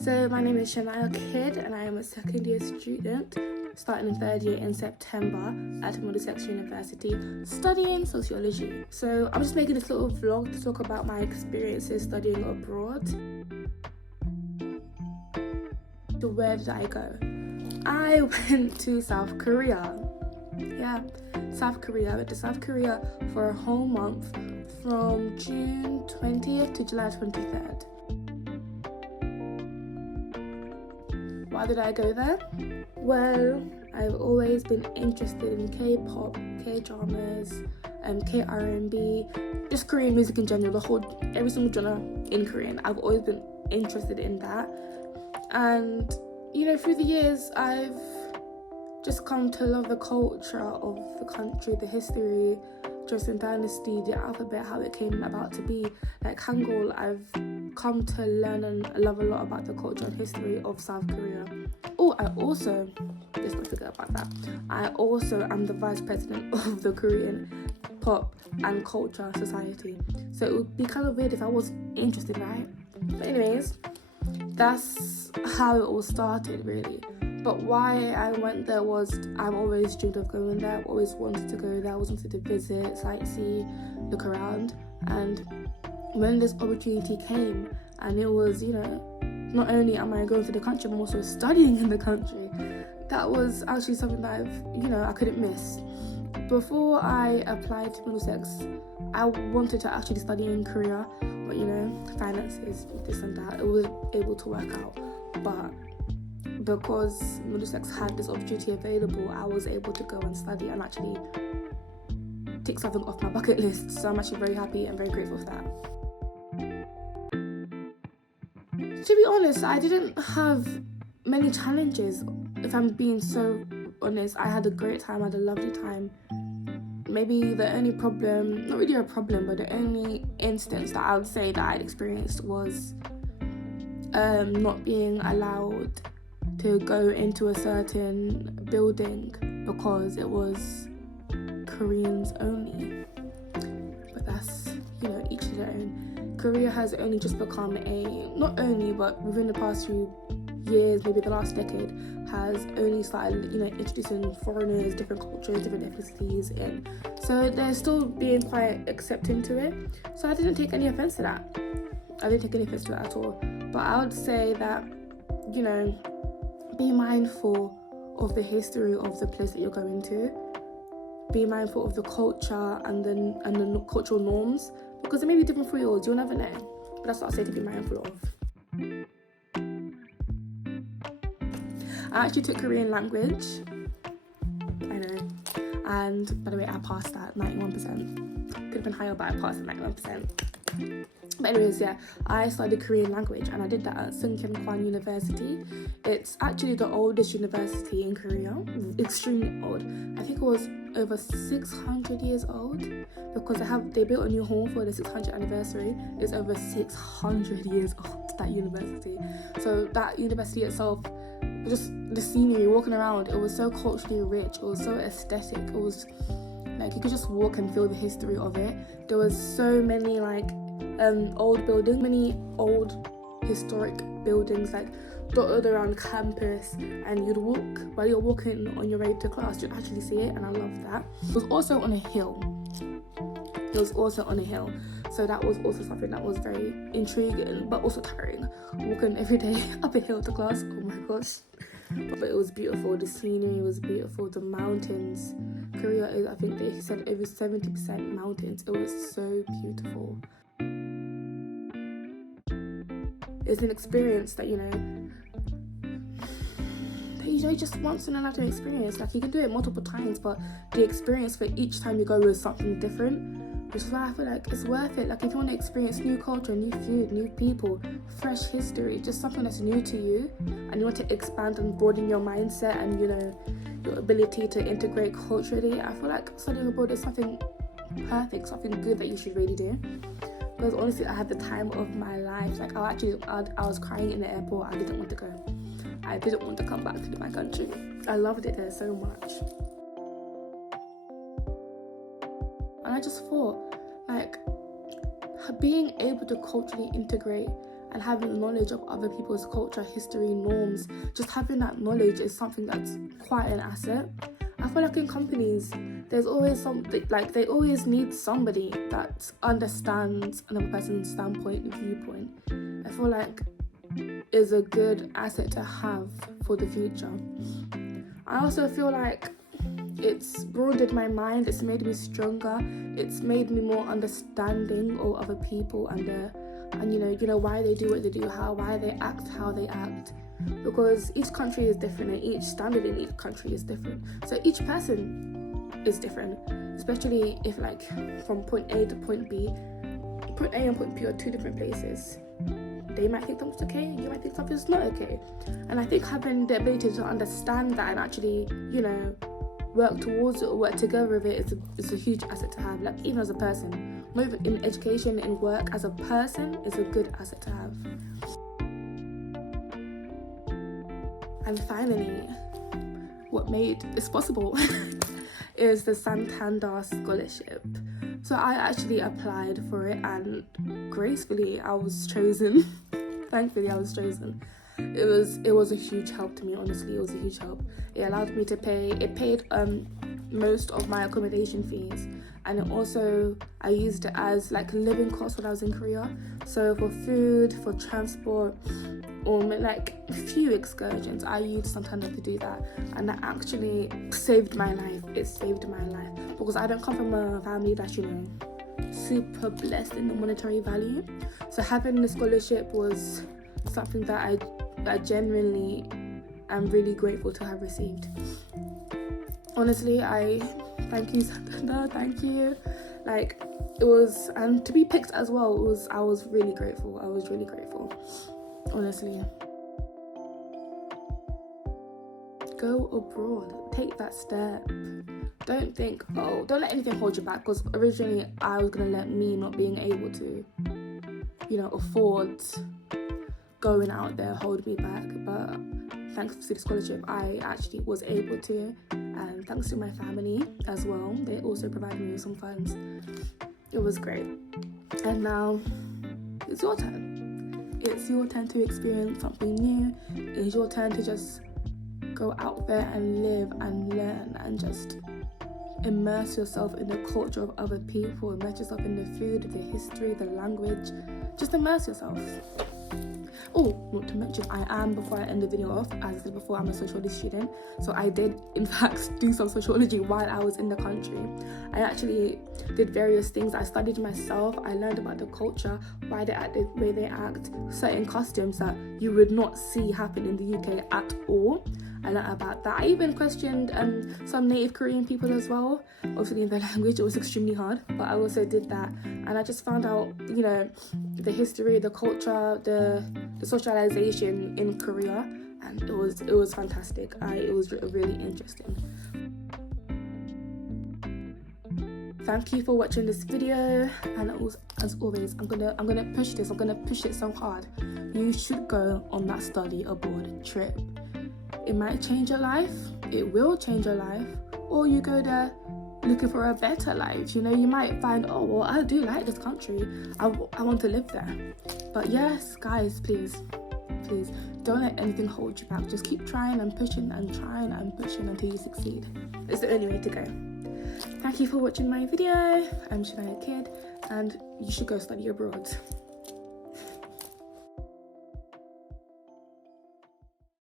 So my name is Shania Kidd and I am a second year student starting in third year in September at Middlesex University studying sociology. So I'm just making this little vlog to talk about my experiences studying abroad. So where did I go? I went to South Korea. Yeah, South Korea. I went to South Korea for a whole month from June 20th to July 23rd. Why did I go there? Well, I've always been interested in K-pop, K-dramas, K-R&B, just Korean music in general, every single genre in Korean. I've always been interested in that. And, through the years, I've just come to love the culture of the country, the history, Joseon Dynasty, the alphabet, how it came about to be. Like Hangul, I've come to learn and love a lot about the culture and history of South Korea. Oh, let's not forget about that. I also am the vice president of the Korean Pop and Culture Society. So it would be kind of weird if I was interested, right? But anyways, that's how it all started, really. But why I went there was I've always dreamed of going there. I've always wanted to go there. I always wanted to visit, sightsee, look around. And when this opportunity came, and it was, not only am I going to the country, I'm also studying in the country. That was actually something that I couldn't miss. Before I applied to Middlesex, I wanted to actually study in Korea, but finances, this and that, it wasn't able to work out. But because Middlesex had this opportunity available, I was able to go and study and actually tick something off my bucket list. So I'm actually very happy and very grateful for that. To be honest, I didn't have many challenges. If I'm being so honest, I had a great time, I had a lovely time. Maybe the only problem, not really a problem, but the only instance that I would say that I'd experienced was not being allowed to go into a certain building because it was Koreans only. But that's, each to their own. Korea has only just become not only, but within the past few years, maybe the last decade, has only started, introducing foreigners, different cultures, different ethnicities in. So they're still being quite accepting to it. So I didn't take any offense to that. I didn't take any offense to it at all. But I would say that, be mindful of the history of the place that you're going to. Be mindful of the culture and the cultural norms, because it may be different for yours. You'll never know. But that's what I say to be mindful of. I actually took Korean language. I know. And by the way, I passed that 91%. Could have been higher, but I passed at 91%. But anyways, yeah, I studied Korean language and I did that at Sungkyunkwan Kwan University. It's actually the oldest university in Korea. Extremely old. I think it was over 600 years old because they built a new hall for the 600th anniversary. It's over 600 years old, that university. So that university itself, just the scenery, walking around, it was so culturally rich. It was so aesthetic. It was like you could just walk and feel the history of it. There was so many old buildings, many old historic buildings dotted around campus, and you'd walk while you're walking on your way to class, you'd actually see it, and I love that. It was also on a hill. So that was also something that was very intriguing, but also tiring. Walking every day up a hill to class, oh my gosh. But it was beautiful, the scenery was beautiful, the mountains. Korea is, I think they said, over 70% mountains. It was so beautiful. It's an experience that, just once in a lifetime experience. You can do it multiple times, but the experience for each time you go is something different. Which is why I feel like it's worth it. If you want to experience new culture, new food, new people, fresh history, just something that's new to you, and you want to expand and broaden your mindset and, your ability to integrate culturally, I feel like studying abroad is something perfect, something good that you should really do. Because honestly, I had the time of my life. I was crying in the airport. I didn't want to go. I didn't want to come back to my country. I loved it there so much. And I just thought, being able to culturally integrate and having knowledge of other people's culture, history, norms. Just having that knowledge is something that's quite an asset. I feel like in companies, there's always something, like they always need somebody that understands another person's standpoint and viewpoint. I feel like is a good asset to have for the future. I also feel like it's broadened my mind, it's made me stronger, it's made me more understanding of other people and you know why they do what they do, why they act how they act, because each country is different and each standard in each country is different. So each person is different, especially if like from point A to point B. Point A and point B are two different places. They might think something's okay, you might think something's not okay. And I think having the ability to understand that and actually, you know, work towards it or work together with it is a huge asset to have. Like even as a person, not even in education, in work, as a person, is a good asset to have. And finally, what made this possible is the Santander Scholarship. So I actually applied for it and gracefully I was chosen. Thankfully I was chosen. It was a huge help to me, honestly. It was a huge help. It allowed me to paid most of my accommodation fees, and it also, I used it as like living costs when I was in Korea. So for food, for transport, or like a few excursions, I used Santander to do that, and that actually saved my life. It saved my life because I don't come from a family that's, you know, super blessed in the monetary value. So having the scholarship was something that I genuinely am really grateful to have received. Honestly, I thank you, Santander, thank you. Like, it was, and to be picked as well, I was really grateful. I was really grateful, honestly. Go abroad, take that step. Don't let anything hold you back, because originally I was gonna let me not being able to, you know, afford going out there hold me back, but thanks to the scholarship I actually was able to, and thanks to my family as well, they also provided me with some funds. It was great. And now it's your turn. It's your turn to experience something new. It's your turn to just go out there and live and learn and just immerse yourself in the culture of other people, immerse yourself in the food, the history, the language. Just immerse yourself. Oh, not to mention, I am, before I end the video off, as I said before, I'm a sociology student. So I did, in fact, do some sociology while I was in the country. I actually did various things. I studied myself. I learned about the culture, why they act the way they act, certain customs that you would not see happen in the UK at all. I learned about that. I even questioned some native Korean people as well. Obviously in their language, it was extremely hard, but I also did that. And I just found out, you know, the history, the culture, the socialization in Korea, and it was fantastic. It was really interesting. Thank you for watching this video, and as always, I'm gonna push this. I'm gonna push it so hard. You should go on that study abroad trip. It might change your life. It will change your life. Or you go there looking for a better life. You know, you might find, oh well, I do like this country. I want to live there. But yes, guys, please don't let anything hold you back. Just keep trying and pushing and trying and pushing until you succeed. It's the only way to go. Thank you for watching my video. I'm Shania Kid, and you should go study abroad.